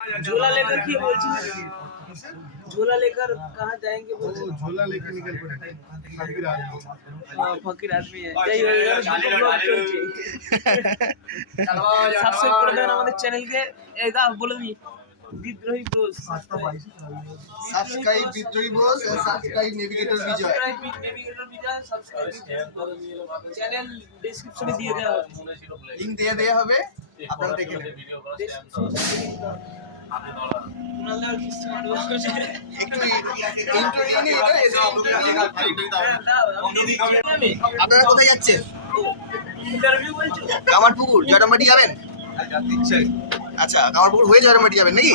झोला लेकर के बोल झोला लेकर कहाँ जाएंगे बोल वो झोला लेके निकल पड़े फकीर आदमी हाँ, फकीर आदमी है যাই হোক এবার দুটো ব্লগ চলছে সাবস্ক্রাইব করে দেবেন আমাদের চ্যানেলকে এই দা বলে দিই Bidrohi bros subscribe Bidrohi Bose subscribe navigator Bijoy subscribe navigator Bijoy subscribe channel ডেসক্রিপশনে দিয়ে দেওয়া হবে লিংক দিয়ে দেওয়া হবে আপনারা দেখে নেবেন হ্যাঁ, আপনারা কোথায় যাচ্ছেন? কামারপুকুর জয়রামবাটি যাবেন? আচ্ছা কামারপুকুর হয়ে জয়রামবাটি যাবেন নাকি?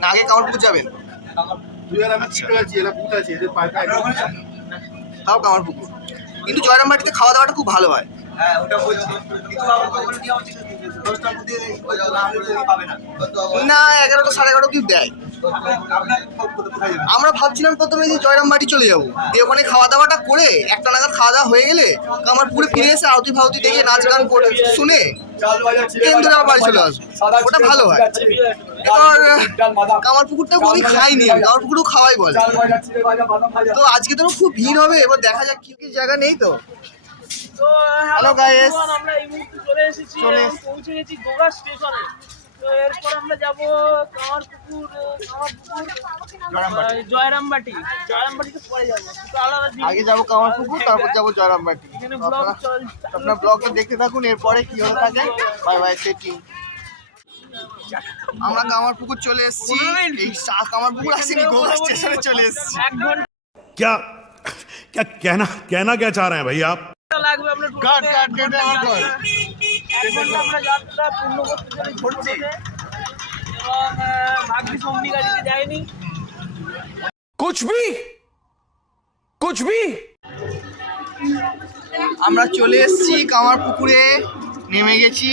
না আগে কামারপুকুর যাবেন। তুই আর আমি ঠিক আছি এরা পুত আছে এদের হয় না? এগারোটা, সাড়ে এগারোটা অব্দি দেয়। আমরা ভাবছিলাম প্রথমে যে জয়রামবাটি চলে যাব। দিয়ে ওখানে খাওয়া দাওয়াটা করে একটা নাগাদ খাওয়া দাওয়া হয়ে গেলে কামারপুরে ফিরে এসে আউতি ফাউতি দেখে নাচ গান করে শুনে ট্রেন আবার বাড়ি চলে আসব। ওটা ভালো হয়। এবার কামারপুকুরটা আমি খাইনি আমি। কামারপুকুরও খাওয়াই বলে। তো আজকে তো খুব ভিড় হবে, এবার দেখা যাক কি কি জায়গা নেই তো। তো Hello, হ্যালো guys. গাইস আমরা এই মুহূর্তে চলে এসেছি চলে এবং এসেছি। পৌঁছে গেছি গোগা স্টেশনে তো এরপর আমরা যাব কামারপুকুর কামারপুকুর জয়রামবাটি। আহ, জয়রামবাটি জয়রামবাটিতে পরে যাব তো আলাদা দিন। আগে যাবো কামারপুকুর তারপর যাবো জয়রামবাটি এখানে তো ব্লগ আপনারা- চল আপনার ব্লগটা দেখতে থাকুন এরপরে কি হতে থাকে বাই বাই সেটিং আমরা কামারপুকুর চলে এসেছি এই সা- কামারপুকুর আসেনি গোয়া স্টেশনে চলে এসেছি এক ঘন্টা क्या क्या कहना कहना क्या चाह रहे हैं भाई आप লাগবে আমরা টোটোতে, কাট কাট কেটে আমার কর আমরা চলে এসছি আমরা চলে এসেছি কামার পুকুরে নেমে গেছি।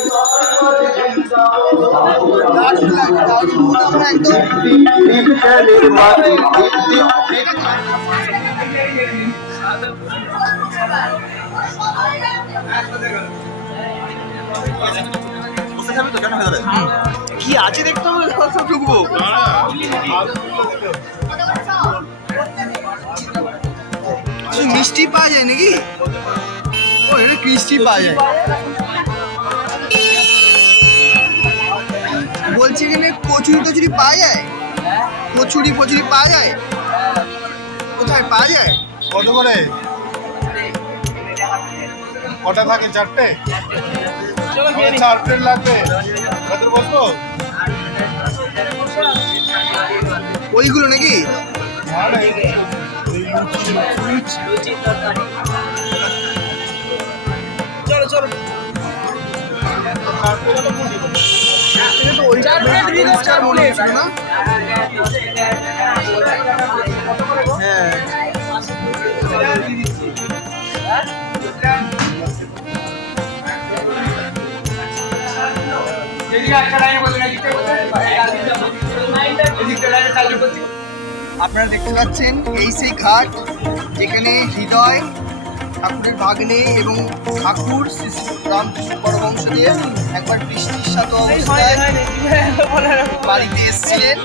কি আছে দেখতে? হবে সব ঢুকবো মিষ্টি পাওয়া যায় নাকি ও এটা মিষ্টি পাওয়া যায় এখানে কচুরি টচুরি পাওয়া যায়? কচুরি ফচুরি পাওয়া যায়? কোথায় পাওয়া যায়? কত করে? কটা থাকে চারটে? আমার চার প্লেট লাগবে। কত বসবো? ওইগুলো নাকি? চলো চলো। মনে হচ্ছিল না? হ্যাঁ আপনারা দেখতে পাচ্ছেন এই সেই ঘাট যেখানে হৃদয় ঠাকুরের ভাগ্নে এবং ঠাকুর রামকৃষ্ণ পরবংশদেব একবার বৃষ্টির সাথে বাড়িতে এসেছিলেন।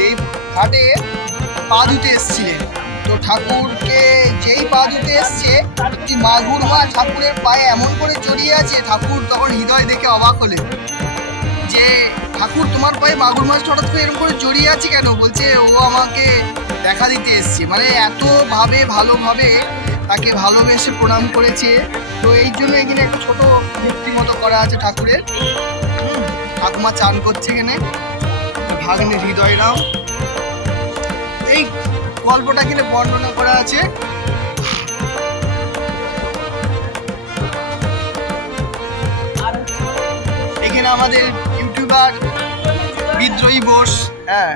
এই ঘাটে পা ধুতে এসেছিলেন। তো ঠাকুরকে যেই পা ধুতে এসছে, একটি মাগুর মা ঠাকুরের পায়ে এমন করে জড়িয়ে আছে, ঠাকুর তখন হৃদয় দেখে অবাক হলেন। যে ঠাকুর তোমার পায়ে মাগুর মাছ হঠাৎ করে এরকম করে জড়িয়ে আছে কেন? বলছে, ও আমাকে দেখা দিতে এসছে। মানে এত ভাবে ভালোভাবে তাকে ভালোবেসে প্রণাম করেছে। তো এই জন্য এখানে একটা ছোট মূর্তি মতো করা আছে ঠাকুরের। ঠাকুমা চান করছে এখানে। ভাগ্নের হৃদয়রাও এই গল্পটা এখানে বর্ণনা করা আছে। এখানে আমাদের ইউটিউবার বিদ্রোহী বোস হ্যাঁ।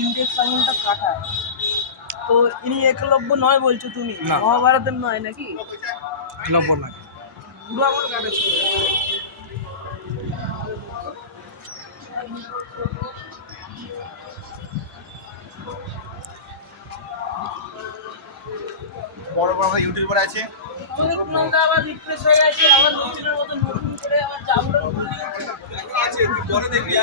ইন্ডেক্স কাটা। তো ইনি একলব্য নয় বলছো তুমি? মহাভারতের নয় নাকি? নম্বর না পুরো বড় বড় ইউটিউবার আছে। আমাদের আবার রিফ্রেশ হয়ে গেছে আবার নতুনের মতো নতুন করে আবার নিয়ে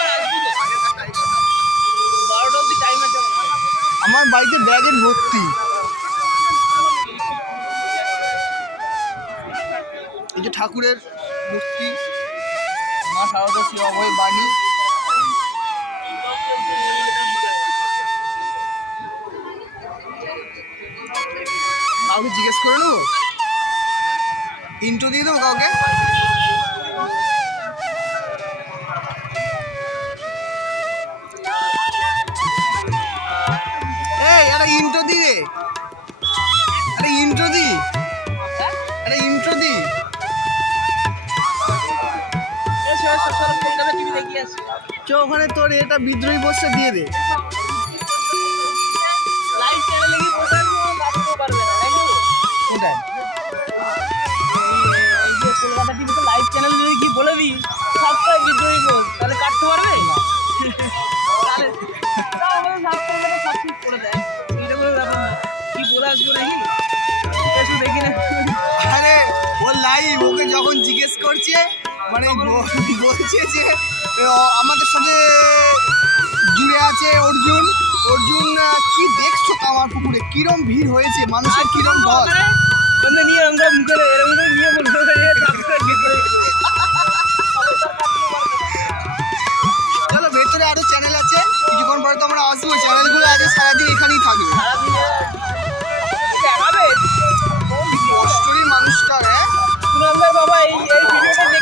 আমার বাড়িতে ব্যাগের ভর্তি। এই যে ঠাকুরের মূর্তি, মা সারদা শিবাভয় বাণী। কাউকে জিজ্ঞেস করে নেব? ইন্টু দিয়ে দেবো কাউকে? দি রে। আরে ইন্ট্রো দি আরে ইন্ট্রো দি। চ ওখানে তোর এটা বিদ্রোহী বসে দিয়ে দে। কলকাতা টিভিতে লাইভ চ্যানেল কি বলে দিই ওকে যখন জিজ্ঞেস করছে মানে বলছে যে আমাদের সাথে জুড়ে আছে অর্জুন। অর্জুন কি দেখছ কামার পুকুরে? কিরম ভিড় হয়েছে? মানুষের কিরম বন্ধু নিয়ে আমরা মুখে এরকম করে নিয়ে বলতে চলো ভেতরে আরও চ্যানেল আছে। কিছুক্ষণ পরে তো আমরা আসব। চ্যানেলগুলো আছে সারাদিন এখানেই থাকবে।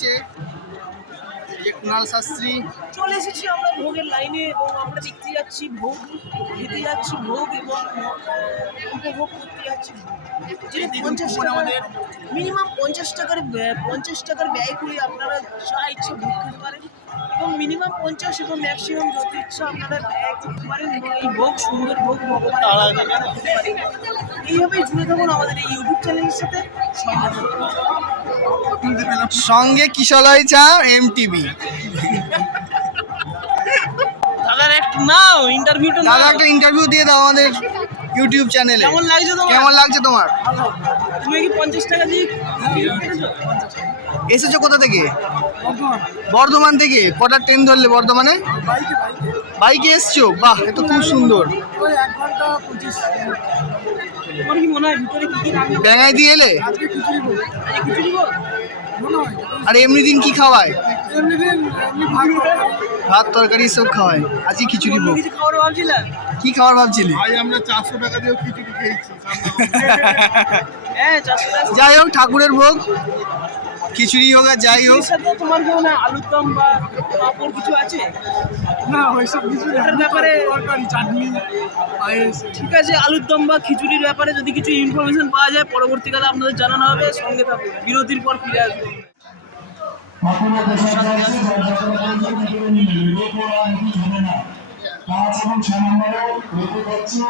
যে কুণাল শাস্ত্রী। চলে এসেছি আমরা ভোগের লাইনে এবং আমরা দেখতে যাচ্ছি ভোগ খেতে যাচ্ছি ভোগ এবং উপভোগ করতে যাচ্ছি ভোগ। যেটা পঞ্চাশ টাকা মিনিমাম পঞ্চাশ টাকার পঞ্চাশ টাকার ব্যয় করে আপনারা যা ইচ্ছে ভোগ খেতে পারেন। এবং মিনিমাম পঞ্চাশ এবং ম্যাক্সিমাম যত ইচ্ছা আপনারা ব্যয় করতে পারেন এবং এই ভোগ সুন্দর ভোগ পারেন। এইভাবেই জুড়ে থাকুন আমাদের এই ইউটিউব চ্যানেলের সাথে। সঙ্গে কিশলয় চা এম টিভি দাদার একটু নাও ইন্টারভিউটা দাদা একটা ইন্টারভিউ দিয়ে দাও আমাদের ইউটিউব চ্যানেলে কেমন লাগছে তোমার? কেমন লাগছে তোমার? তুমি কি পঞ্চাশ টাকা দিয়ে কেটেছো? এসেছ কোথা থেকে? বর্ধমান থেকে। কটা ট্রেন ধরলে বর্ধমানে? বাইকে এসছো? বাহ এত খুব সুন্দর। ব্যাঙাই দিয়ে এলে? আর এমনি দিন কি খাওয়ায়? ভাত তরকারি সব খাওয়ায়। আজকে খিচুড়ি ভোগ। কি খাবার ভাবছিলি? যাই হোক ঠাকুরের ভোগ। খিচুড়ি হোক আর যাই হোক। সাথে তোমার কি মানে আলুর দম বা পাঁপড় কিছু আছে? না ওইসব কিছু এটার ব্যাপারে তরকারি চাটনি ঠিক আছে আলুর দম বা খিচুড়ির ব্যাপারে যদি কিছু ইনফরমেশন পাওয়া যায় পরবর্তীকালে আপনাদের জানানো হবে। সঙ্গে থাকবে বিরতির পর ফিরে আসব। পাঁচ এবং ছ নম্বরে রেখে যাচ্ছি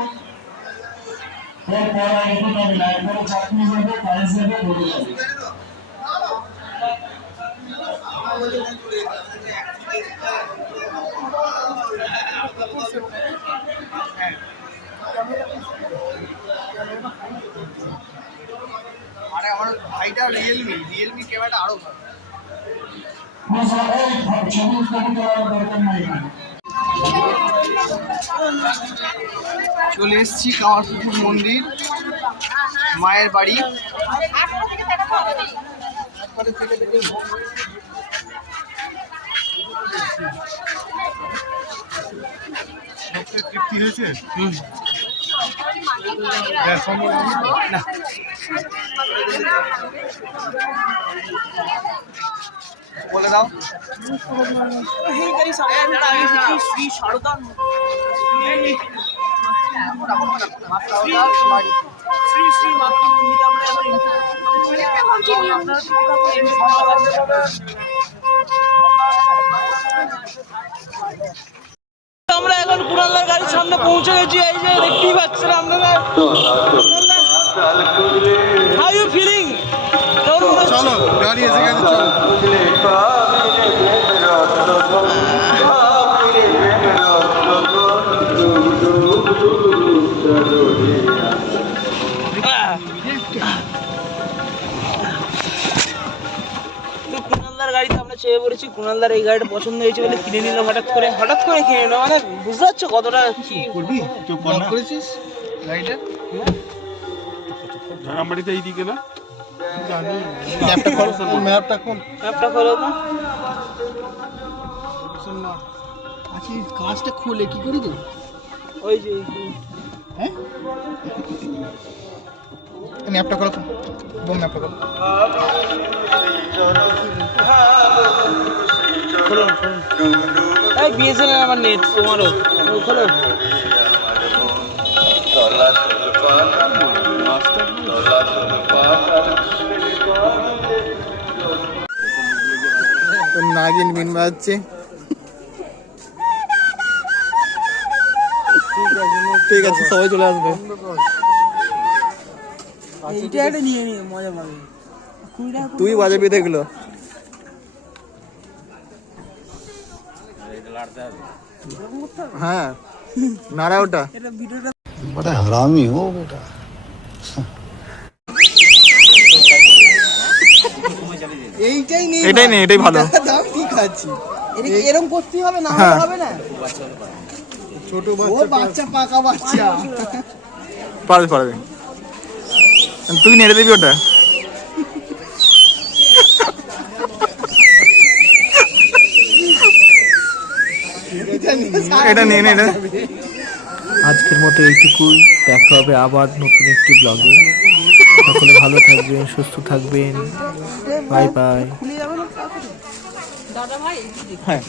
এরপর এরপরে চাকরি যাবে পায়েস যাবে রেখে যাবে আরে আমার ভাইটা রিয়েলমি রিয়েলমি ক্যামেরাটা আরও ভালো। চলে এসেছি কামারপুকুর মন্দির মায়ের বাড়ি। তৃপ্তি হয়েছে বলে দাও শ্রী সরদার শ্রী শ্রী মাতৃভূমিতে আমরা আমরা এখন কুড়ালদার গাড়ির সামনে পৌঁছে গেছি এই যে দেখতেই পাচ্ছেন আপনারা। হাউ ইউ ফিলিং চলো গাড়ি এসে গেছে চলো। পড়েছি কুণালদার এই গাড়িটা পছন্দ হয়েছে বলে কিনে নিল হঠাৎ করে। হঠাৎ করে কিনে নিল মানে বুঝতে পারছ কতটা কি করবি? চুপ কর না। করেছিস গাড়িটা? ঝাড়ামাটিতে এই দিকে না? ম্যাপটা খোলো ম্যাপটা কোন ম্যাপটা খোলো তো। আচ্ছা কাজটা খুলে কি করি তো? ওই যে। হ্যাঁ? ম্যাপটা করো বোম ম্যাপটা করো। এই বিএসএনএল আমার নেট তোমারও। খোলো। নাগিন বিন বাজছে ঠিক আছে সবাই চলে আসবে। আচ্ছা, এইটা একটা নিয়ে নিয়ে তুই বাজাবি দেখল হ্যাঁ নারা ওটা। বড় হারামি ও বেটা। এইটাই নেই এটাই নেই এটাই ভালো। দাম ঠিক আছে। এরকম করতে হবে না হ্যাঁ। হবে না? ছোট বাচ্চা ও বাচ্চা পাকা বাচ্চা। পারবে পারবে। তুই নেড়ে দিবি ওটা? এটা নিয়ে নে এটা আজকের মতো এইটুকুই। দেখা হবে আবার নতুন একটি ব্লগে সকলে ভালো থাকবেন সুস্থ থাকবেন। বাই বাই যাবে না? হ্যাঁ।